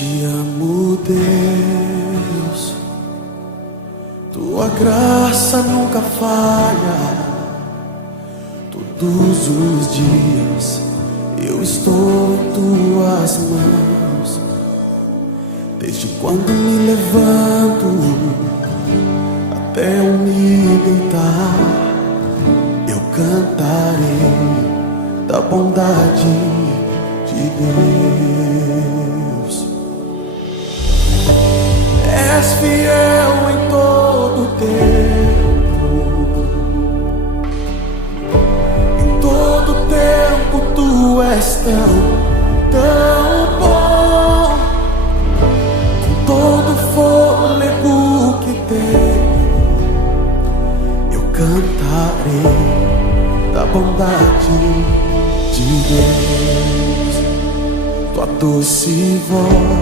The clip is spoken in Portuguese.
Te amo, Deus, tua graça nunca falha. Todos os dias eu estou em tuas mãos. Desde quando me levanto até eu me deitar, eu cantarei da bondade de Deus. És fiel em todo tempo, em todo tempo tu és tão bom. Com todo fôlego que tenho, eu cantarei da bondade de Deus. Tua doce voz